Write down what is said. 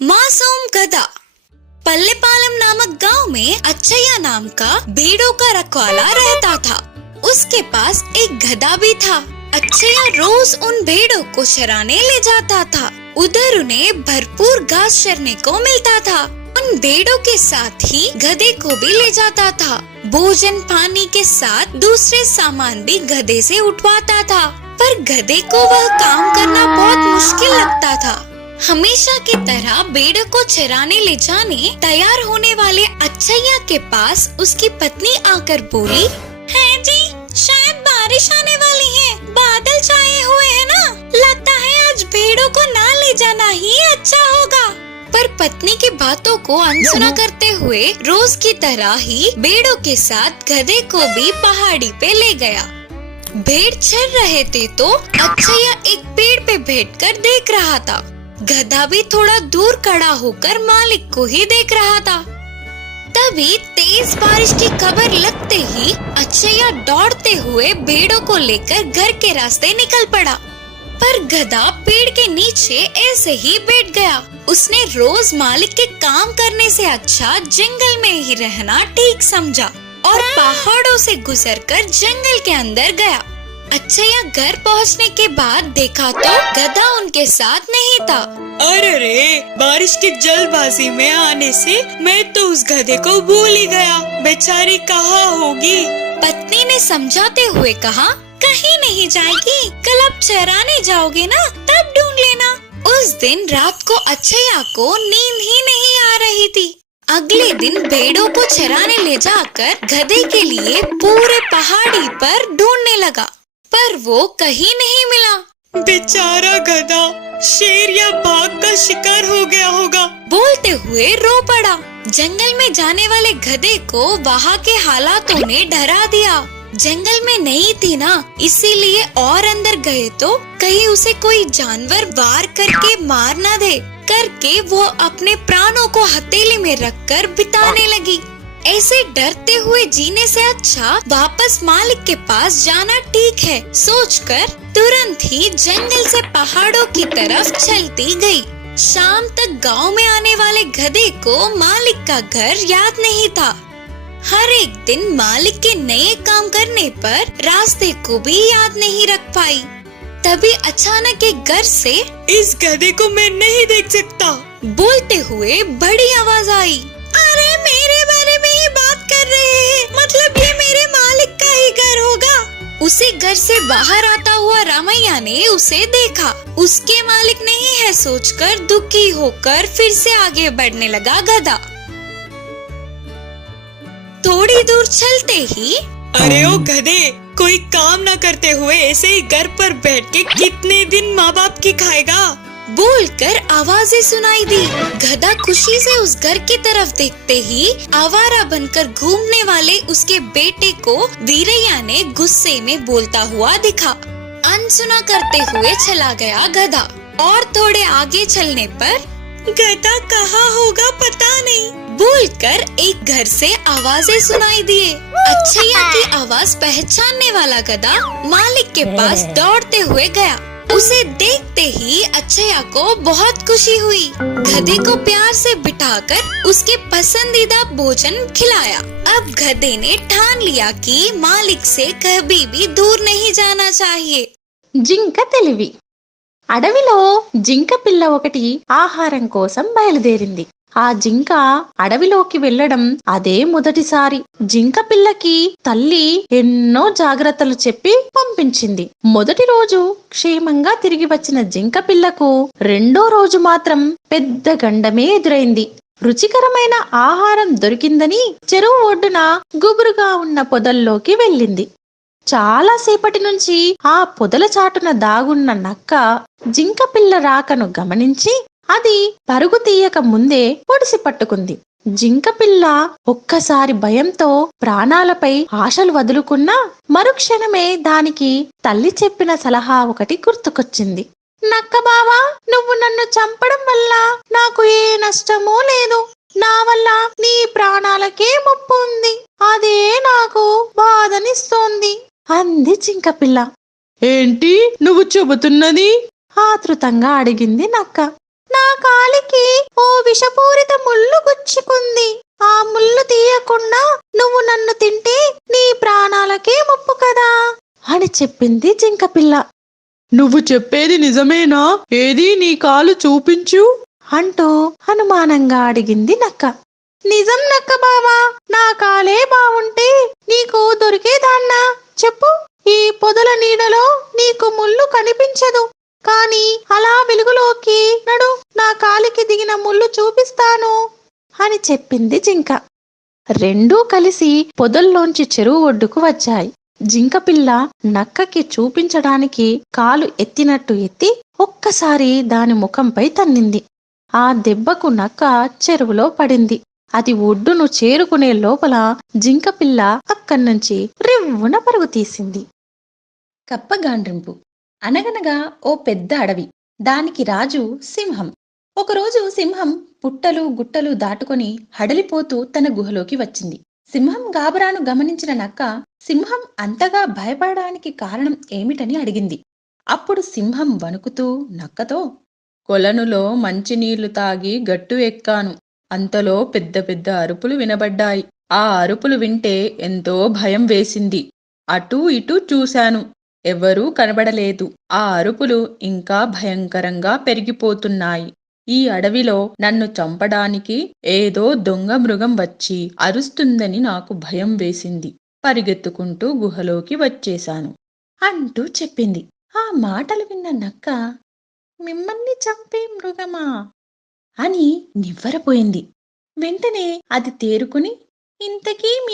मासूम गधा। पल्लेपालम नामक गांव में अच्छैया नाम का भेड़ों का रखवाला रहता था। उसके पास एक गधा भी था। अच्छैया रोज उन भेड़ों को चराने ले जाता था। उधर उन्हें भरपूर घास चरने को मिलता था। उन भेड़ों के साथ ही गधे को भी ले जाता था। भोजन पानी के साथ दूसरे सामान भी गधे से उठवाता था, पर गधे को वह काम करना बहुत मुश्किल लगता था। हमेशा की तरह भेड़ों को चराने ले जाने तैयार होने वाले अच्छैया के पास उसकी पत्नी आकर बोली, है जी, शायद बारिश आने वाली है। बादल छाए हुए हैं ना, लगता है आज भेड़ों को ना ले जाना ही अच्छा होगा। पर पत्नी की बातों को अनसुना करते हुए रोज की तरह ही भेड़ों के साथ गधे को भी पहाड़ी पे ले गया। भेड़ चर रहे थे तो अच्छैया एक पेड़ पे बैठकर देख रहा था। गधा भी थोड़ा दूर खड़ा होकर मालिक को ही देख रहा था। तभी तेज बारिश की खबर लगते ही अच्छैया दौड़ते हुए भेड़ों को लेकर घर के रास्ते निकल पड़ा। पर गधा पेड़ के नीचे ऐसे ही बैठ गया। उसने रोज मालिक के काम करने से अच्छा जंगल में ही रहना ठीक समझा और पहाड़ों से गुजरकर जंगल के अंदर गया। अच्छैया घर पहुंचने के बाद देखा तो गधा उनके साथ नहीं था। अरे रे, बारिश की जल्दबाजी में आने से मैं तो उस गधे को भूल ही गया। बेचारी कहाँ होगी? पत्नी ने समझाते हुए कहा, कहीं नहीं जाएगी, कल आप चराने जाओगे ना, तब ढूंढ लेना। उस दिन रात को अच्छैया को नींद ही नहीं आ रही थी। अगले दिन भेड़ों को चराने ले जाकर गधे के लिए पूरे पहाड़ी पर ढूंढने लगा, पर वो कहीं नहीं मिला। बेचारा गधा शेर या बाघ का शिकार हो गया होगा, बोलते हुए रो पड़ा। जंगल में जाने वाले गधे को वहाँ के हालातों ने डरा दिया। जंगल में नहीं थी ना, इसीलिए और अंदर गए तो कहीं उसे कोई जानवर वार करके मार न दे करके वो अपने प्राणों को हथेली में रखकर बिताने लगी। ऐसे डरते हुए जीने से अच्छा वापस मालिक के पास जाना ठीक है सोचकर तुरंत ही जंगल से पहाड़ों की तरफ चलती गई। शाम तक गांव में आने वाले गधे को मालिक का घर याद नहीं था। हर एक दिन मालिक के नए काम करने पर रास्ते को भी याद नहीं रख पाई। तभी अचानक एक घर से, इस गधे को मैं नहीं देख सकता, बोलते हुए बड़ी आवाज आई। अरे मेरे बारे में ही बात कर रहे हैं, मतलब ये मेरे मालिक का ही घर होगा। उसे घर से बाहर आता हुआ रामैया ने उसे देखा। उसके मालिक नहीं है सोचकर दुखी होकर फिर से आगे बढ़ने लगा गधा। थोड़ी दूर चलते ही, अरे ओ गधे, कोई काम न करते हुए ऐसे ही घर पर बैठ के कितने दिन माँ बाप की खाएगा, बोलकर आवाजें सुनाई दी। गधा खुशी से उस घर की तरफ देखते ही आवारा बनकर घूमने वाले उसके बेटे को वीरैया ने गुस्से में बोलता हुआ दिखा। अनसुना करते हुए चला गया गधा और थोड़े आगे चलने पर, गधा कहाँ होगा पता नहीं, बोलकर एक घर से आवाजें सुनाई दिए। अच्छैया की आवाज पहचानने वाला गधा मालिक के पास दौड़ते हुए गया। उसे देखते ही अच्छैया को बहुत खुशी हुई। गधे को प्यार से बिठाकर उसके पसंदीदा भोजन खिलाया। अब गधे ने ठान लिया कि मालिक से कभी भी दूर नहीं जाना चाहिए। జింక తెలివి. అడవిలో జింక పిల్ల ఒకటి ఆహారం కోసం బయలుదేరింది. ఆ జింక అడవిలోకి వెళ్లడం అదే మొదటిసారి. జింక పిల్లకి తల్లి ఎన్నో జాగ్రత్తలు చెప్పి పంపించింది. మొదటి రోజు క్షేమంగా తిరిగి వచ్చిన జింక పిల్లకు రెండో రోజు మాత్రం పెద్ద గండమే ఎదురైంది. రుచికరమైన ఆహారం దొరికిందని చెరువు ఒడ్డున గుబురుగా ఉన్న పొదల్లోకి వెళ్ళింది. చాలా సేపటి నుంచి ఆ పొదల చాటున దాగున్న నక్క జింక పిల్ల రాకను గమనించి అది పరుగు తీయక ముందే పొడిసి పట్టుకుంది. జింక పిల్ల ఒక్కసారి భయంతో ప్రాణాలపై ఆశలు వదులుకున్నా మరుక్షణమే దానికి తల్లి చెప్పిన సలహా ఒకటి గుర్తుకొచ్చింది. నక్క బావా, నువ్వు నన్ను చంపడం వల్ల నాకు ఏ నష్టమూ లేదు. నా వల్ల నీ ప్రాణాలకే ముప్పు ఉంది. అదే నాకు బాధనిస్తోంది అంది జింక పిల్ల. ఏంటి నువ్వు చెబుతున్నది? ఆతృతంగా అడిగింది నక్క. నా కాలికి ఓ విషపూరిత ముళ్ళు గుచ్చుకుంది. ఆ ముళ్ళు తీయకుండా నువ్వు నన్ను తింటే నీ ప్రాణాలకే ముప్పు కదా అని చెప్పింది జింకపిల్ల. నువ్వు చెప్పేది నిజమేనా? ఏది నీ కాలు చూపించు అంటూ అనుమానంగా అడిగింది నక్క. నిజం నక్క బావా, నా కాలే బావుంటే నీకు దొరికేదాన్నా చెప్పు. ఈ పొదల నీడలో నీకు ముళ్ళు కనిపించదు, కాని అలా వెలుగులోకి నడు, నా కాలికి దిగిన ముళ్ళు చూపిస్తాను అని చెప్పింది జింక. రెండూ కలిసి పొదల్లోంచి చెరువు ఒడ్డుకు వచ్చాయి. జింకపిల్ల నక్కకి చూపించడానికి కాలు ఎత్తినట్టు ఎత్తి ఒక్కసారి దాని ముఖంపై తన్నింది. ఆ దెబ్బకు నక్క చెరువులో పడింది. అది ఒడ్డును చేరుకునే లోపల జింకపిల్ల అక్కడ్నుంచి రివ్వున పరుగు తీసింది. కప్పగాండ్రింపు. అనగనగా ఓ పెద్ద అడవి. దానికి రాజు సింహం. ఒకరోజు సింహం పుట్టలు గుట్టలు దాటుకొని హడలిపోతూ తన గుహలోకి వచ్చింది. సింహం గాబరాను గమనించిన నక్క సింహం అంతగా భయపడడానికి కారణం ఏమిటని అడిగింది. అప్పుడు సింహం వణుకుతూ నక్కతో, కొలనులో మంచినీళ్లు తాగి గట్టు ఎక్కాను. అంతలో పెద్ద పెద్ద అరుపులు వినబడ్డాయి. ఆ అరుపులు వింటే ఎంతో భయం వేసింది. అటూ ఇటూ చూశాను, ఎవ్వరూ కనబడలేదు. ఆ అరుపులు ఇంకా భయంకరంగా పెరిగిపోతున్నాయి. ఈ అడవిలో నన్ను చంపడానికి ఏదో దొంగ మృగం వచ్చి అరుస్తుందని నాకు భయం వేసింది. పరిగెత్తుకుంటూ గుహలోకి వచ్చేశాను అంటూ చెప్పింది. ఆ మాటలు విన్న నక్క, మిమ్మల్ని చంపే మృగమా అని నివ్వెరపోయింది. వెంటనే అది తేరుకుని, ఇంతకీ మీ